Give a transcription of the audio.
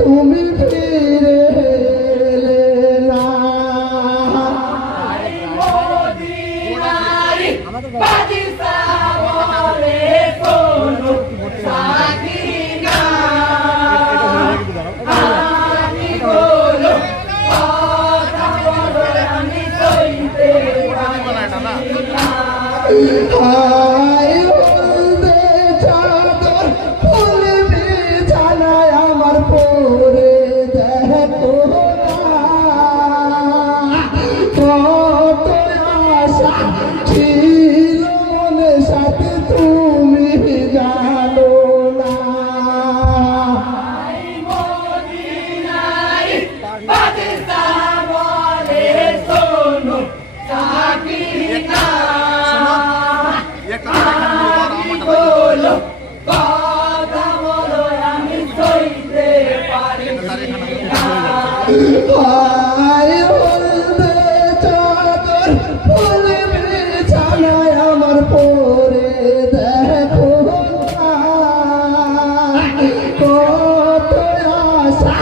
তুমি ফিরে এলে না। আমার পরে দেখো কত আশা ছিল মনে সাথে তুমি জানো না। আমার পরে দেখো কত আশা